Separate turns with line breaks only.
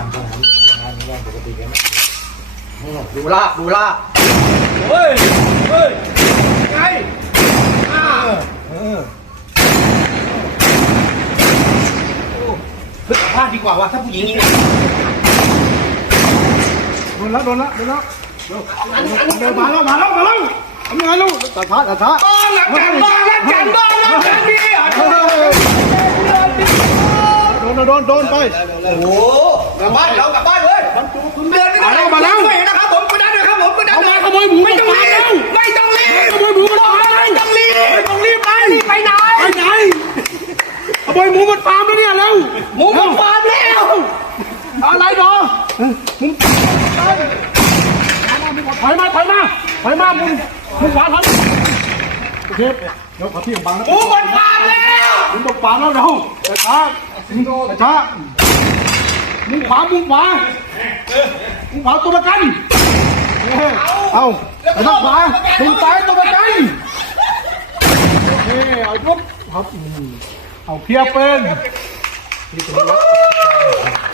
งานปกติกัน
ดูลาเฮ้ยไงพึ่งพลาดดีกว่าว่ะถ้าผู้หญิงนี่
โดนแล้วเดินมาแล้วทำยังไงลูกตัดช้า
บ้านหลังกันดี
โดนไป
โอ้โหกลับบ้านเลยเดิน
มาแล้ว
นะครับผมกูได้เลยครับผมกูได้เลย
ขโมยหมู
ไม่ต้องรีบ
ขโมยหมูมัน
ต้องรีบไปไหน
ขโมยหมูมันฟาร์มแล้วเนี่ยแล้ว
หมูมันฟาร์มแล้ว
อะไรเนาะมึงถอยมามึงขวาทันโอเคเดี๋ยวขอพี่บังนะ
หมูมันฟาร์มแล้ว
มึงต้องฟาร์มแล้วเราช้ามึงขวาตัวประกันเอาไอ้น้องขวามึงตายตัวประกันเอายกครับเอาเพียเป็น